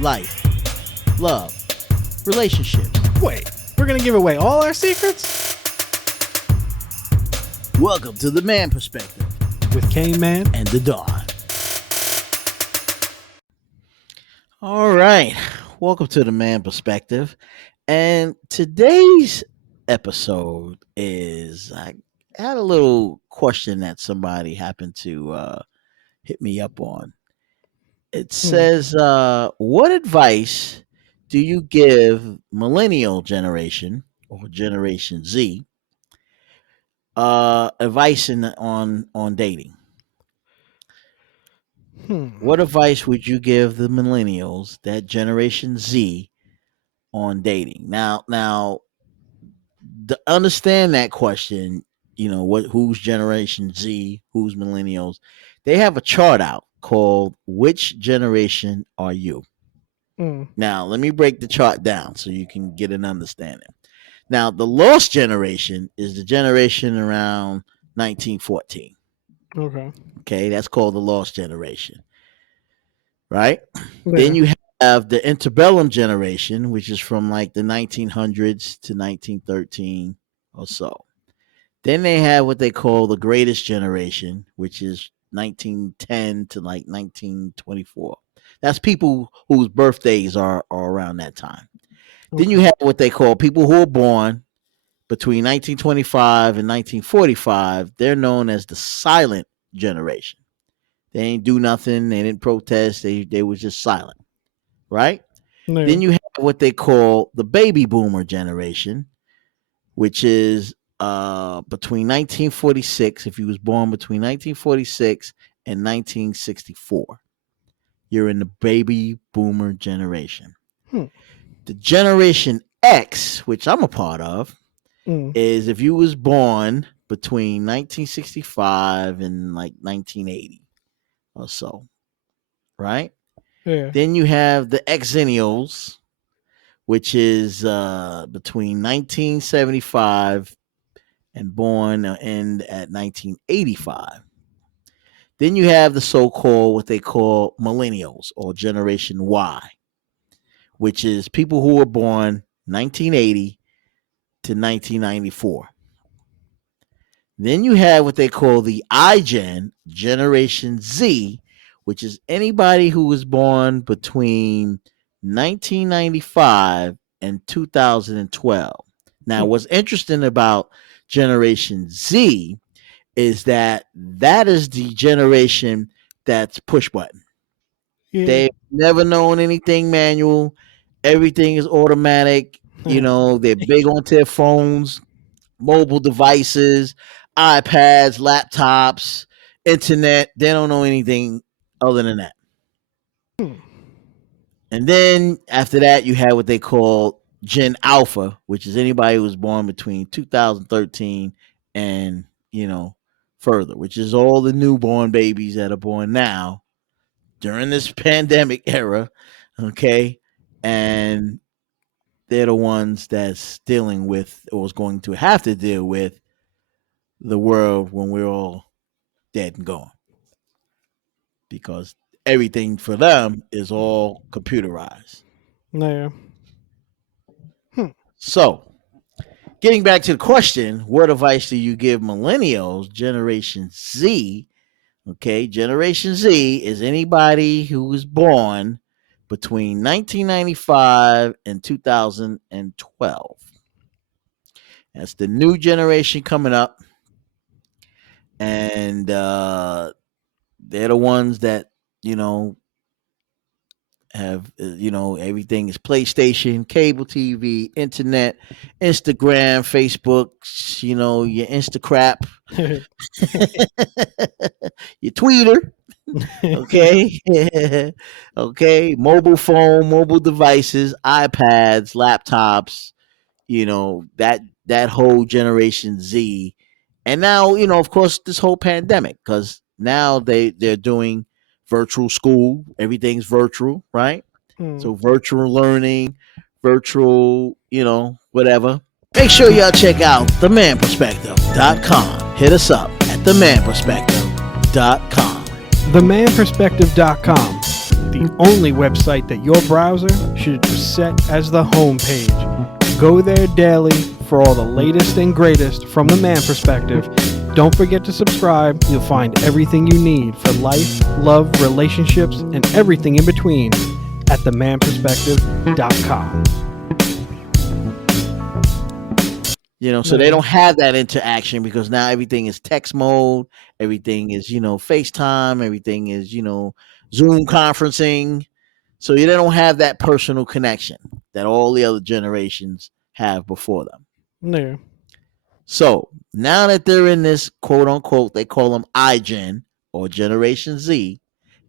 life, love, relationships. Wait, we're gonna give away all our secrets? Welcome to the Man Perspective With Kane Man. and the Dawn. All right, welcome to the Man Perspective. And today's episode is I had a little question that somebody happened to hit me up on. It says, what advice do you give millennial generation or Generation Z advice on dating? What advice would you give the millennials, that Generation Z, on dating? Now, to understand that question, who's Generation Z, who's millennials, they have a chart out called "Which Generation Are You?" Now, let me break the chart down so you can get an understanding. Now, the lost generation is the generation around 1914. Okay, that's called the lost generation, right? Yeah. Then you have the interbellum generation, which is from like the 1900s to 1913 or so. Then they have what they call the greatest generation, which is 1910 to like 1924. That's people whose birthdays are around that time. Then you have what they call people who are born between 1925 and 1945. They're known as the silent generation. They ain't do nothing. They didn't protest. They was just silent, right? Yeah. Then you have what they call the baby boomer generation, which is between 1946. If you was born between 1946 and 1964, you're in the baby boomer generation. The Generation X, which I'm a part of, is if you was born between 1965 and like 1980 or so, right? Yeah. Then you have the Xennials, which is between 1975 and born end at 1985. Then you have the so-called what they call millennials or Generation Y, which is people who were born 1980 to 1994. Then you have what they call the iGen, Generation Z, which is anybody who was born between 1995 and 2012. Now, what's interesting about Generation Z is that is the generation that's push button. Yeah. They've never known anything manual. Everything is automatic. They're big on their phones, mobile devices, iPads, laptops, internet. They don't know anything other than that. And then after that, you have what they call Gen Alpha, which is anybody who was born between 2013 and, further, which is all the newborn babies that are born now during this pandemic era. Okay. And they're the ones that's dealing with or is going to have to deal with the world when we're all dead and gone. Because everything for them is all computerized. Yeah. So, getting back to the question, what advice do you give millennials, Generation Z? Okay, Generation Z is anybody who was born between 1995 and 2012. That's the new generation coming up. And they're the ones that, have, everything is PlayStation, cable TV, internet, Instagram, Facebook, your Instacrap, your Twitter. Okay. Okay. Mobile phone, mobile devices, iPads, laptops, that whole Generation Z. And now, of course, this whole pandemic, because now they're doing virtual school. Everything's virtual, right? So virtual learning, virtual, whatever. Make sure y'all check out themanperspective.com. Hit us up at themanperspective.com. Themanperspective.com. the only website that your browser should set as the home page. Go there daily for all the latest and greatest from the man perspective. Don't forget to subscribe. You'll find everything you need for life, love, relationships, and everything in between at themanperspective.com. So they don't have that interaction because now everything is text mode, everything is, FaceTime, everything is, Zoom conferencing. So they don't have that personal connection that all the other generations have before them. Yeah. So now that they're in this quote unquote, they call them iGen or Generation Z,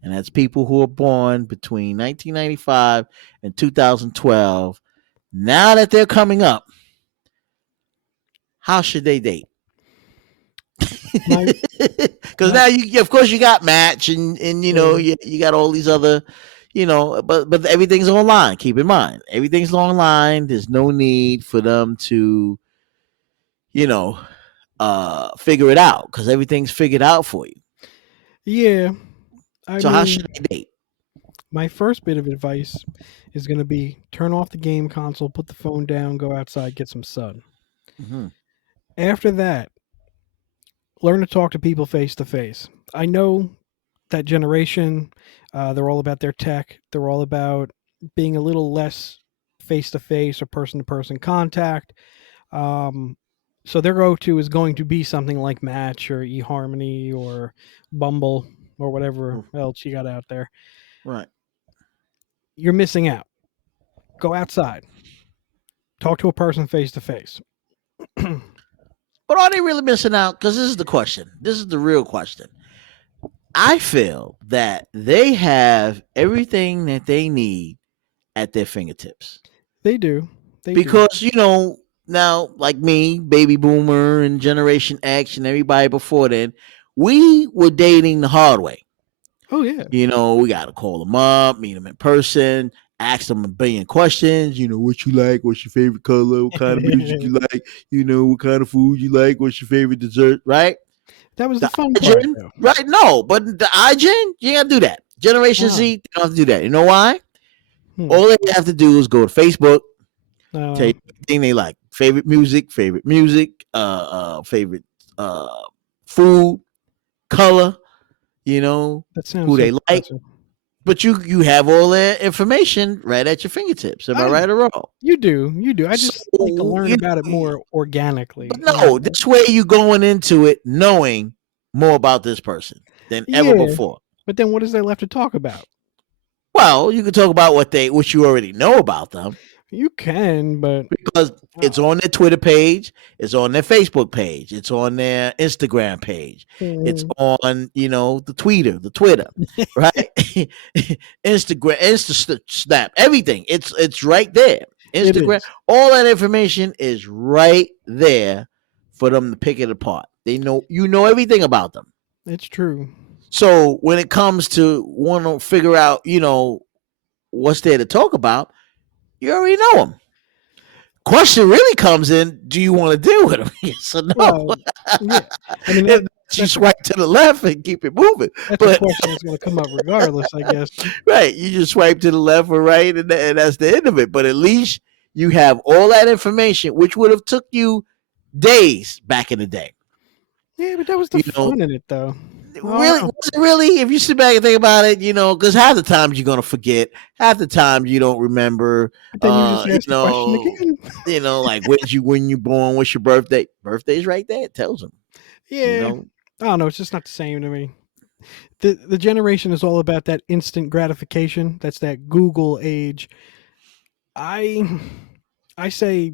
and that's people who are born between 1995 and 2012. Now that they're coming up, how should they date? Because now of course you got Match and you got all these other, but everything's online. Keep in mind, everything's online. There's no need for them to, figure it out because everything's figured out for you. Yeah. So how should they date? My first bit of advice is going to be turn off the game console, put the phone down, go outside, get some sun. Mm-hmm. After that, learn to talk to people face to face. I know that generation, they're all about their tech. They're all about being a little less face to face or person to person contact. So their go-to is going to be something like Match or eHarmony or Bumble or whatever else you got out there. Right. You're missing out. Go outside. Talk to a person face to face. But are they really missing out? Because this is the question. This is the real question. I feel that they have everything that they need at their fingertips. They do. Because, now, like me, baby boomer and Generation X and everybody before then, we were dating the hard way. Oh, yeah. We got to call them up, meet them in person, ask them a billion questions. What you like? What's your favorite color? What kind of music you like? What kind of food you like? What's your favorite dessert? Right? That was the fun part, though. Right? No, but the iGen, you got to do that. Generation Z, they don't have to do that. You know why? All they have to do is go to Facebook, tell you everything they like. Favorite music, favorite food, color, who they like. But you have all that information right at your fingertips. Am I right or wrong? You do. I just like to learn about it more organically. But no, this way you're going into it knowing more about this person than ever before. But then what is there left to talk about? Well, you can talk about what you already know about them. You can, but because it's on their Twitter page, it's on their Facebook page, it's on their Instagram page, it's on the Twitter, right? Instagram, Snap, everything. It's right there. Instagram, all that information is right there for them to pick it apart. They know everything about them. It's true. So when it comes to want to figure out, what's there to talk about, you already know them. Question really comes in: do you want to deal with them? Yes or no? Well, yeah. I mean, you swipe to the left and keep it moving. That's a question that's going to come up regardless, I guess. Right. You just swipe to the left or right, and that's the end of it. But at least you have all that information, which would have took you days back in the day. Yeah, but that was the fun in it, though. Really, if you sit back and think about it, because half the times you're gonna forget, half the time you don't remember. But then you just ask the question again. Like when you born, what's your birthday? Birthday's right there. It tells them. Yeah, I don't know. It's just not the same to me. The generation is all about that instant gratification. That's that Google age. I say,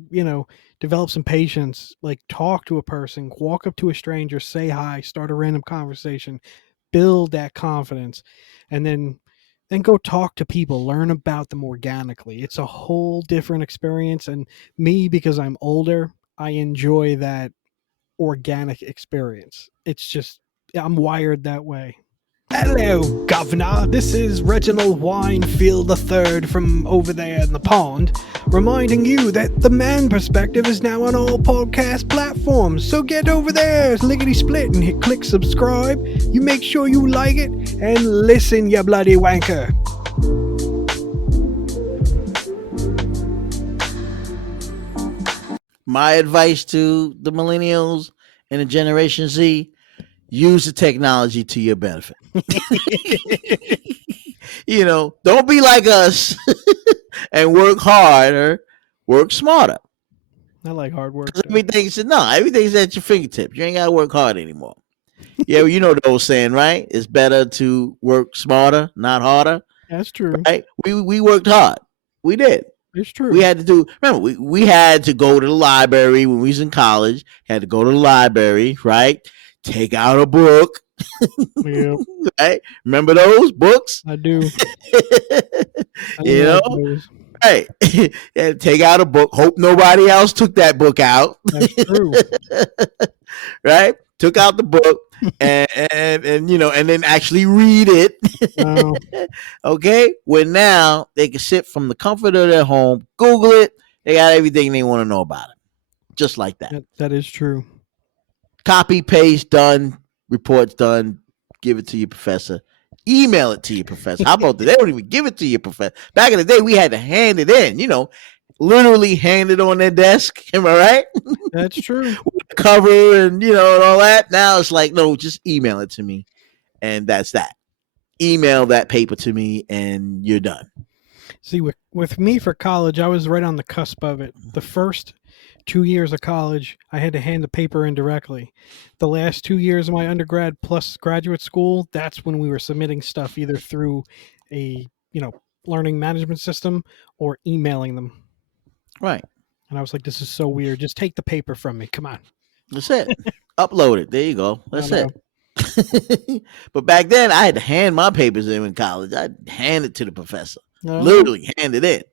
develop some patience, like talk to a person, walk up to a stranger, say hi, start a random conversation, build that confidence, and then go talk to people, learn about them organically. It's a whole different experience. And me, because I'm older, I enjoy that organic experience. It's just, I'm wired that way. Hello, Governor. This is Reginald Winefield III from over there in the pond, reminding you that the Man Perspective is now on all podcast platforms. So get over there, lickety split, and click subscribe. You make sure you like it and listen, you bloody wanker. my advice to the millennials and the Generation Z: use the technology to your benefit. Don't be like us and work harder, work smarter. I like hard work. Everything's at your fingertips. You ain't gotta work hard anymore. Yeah, you know the old saying, right? It's better to work smarter, not harder. That's true. Right? We worked hard. We did. It's true. We had to do. Remember, we had to go to the library when we was in college. Had to go to the library, right? Take out a book. Yeah. Right? Remember those books? I do. Right? And take out a book. Hope nobody else took that book out. That's true. Right? Took out the book and then actually read it. Wow. Okay? Where now they can sit from the comfort of their home, Google it. They got everything they want to know about it. Just like that. That is true. Copy, paste, done. Reports done. Give it to your professor. Email it to your professor. How about that? They don't even give it to your professor. Back in the day, we had to hand it in, literally hand it on their desk. Am I right? That's true. Cover and all that. Now it's like, no, just email it to me. And that's that. Email that paper to me and you're done. See, with me for college, I was right on the cusp of it. The first 2 years of college, I had to hand the paper in directly. The last 2 years of my undergrad plus graduate school, that's when we were submitting stuff either through a, learning management system or emailing them. Right. And I was like, this is so weird. Just take the paper from me. Come on. That's it. Upload it. There you go. That's it. But back then, I had to hand my papers in college. I'd hand it to the professor. Literally hand it in.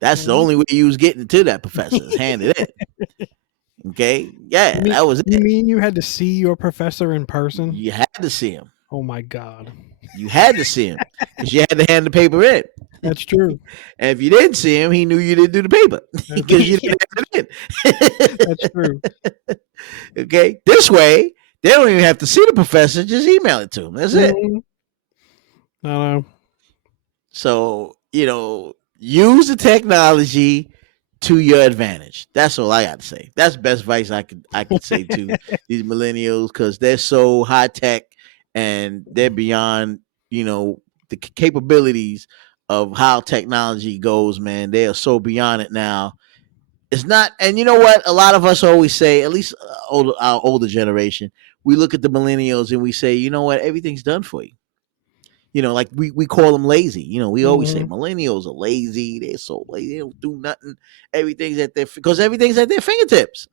That's the only way you was getting to that professor. Hand it in. Okay? Yeah, that was it. You mean you had to see your professor in person? You had to see him. Oh, my God. You had to see him because you had to hand the paper in. That's true. And if you didn't see him, he knew you didn't do the paper because you didn't hand it in. That's true. Okay? This way, they don't even have to see the professor. Just email it to him. That's it. I know. So, use the technology to your advantage. That's all I got to say. That's the best advice I could say to these millennials because they're so high tech and they're beyond, the capabilities of how technology goes, man. They are so beyond it now. It's not, and you know what? A lot of us always say, at least our older generation, we look at the millennials and we say, you know what? Everything's done for you. Like we call them lazy. We always say millennials are lazy. They're so lazy. They don't do nothing. Everything's at their fingertips.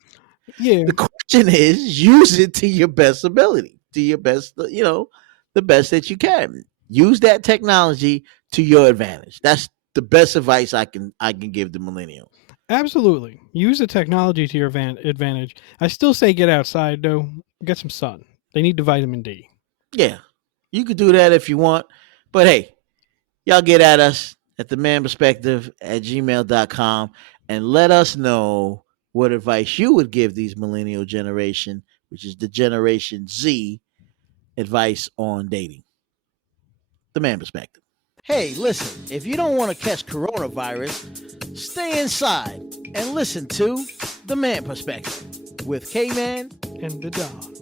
Yeah. The question is, use it to your best ability, to your best, the best that you can. Use that technology to your advantage. That's the best advice I can give the millennial. Absolutely. Use the technology to your advantage. I still say get outside, though. Get some sun. They need the vitamin D. Yeah. You could do that if you want. But hey, y'all get at us at themanperspective@gmail.com and let us know what advice you would give these millennial generation, which is the Generation Z, advice on dating. The Man Perspective. Hey, listen, if you don't want to catch coronavirus, stay inside and listen to The Man Perspective with K-Man and the Don.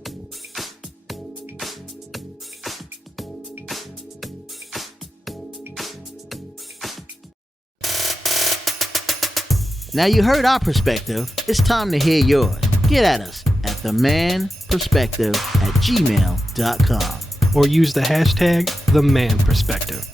Now you heard our perspective. It's time to hear yours. Get at us at themanperspective@gmail.com. Or use the hashtag #TheManPerspective.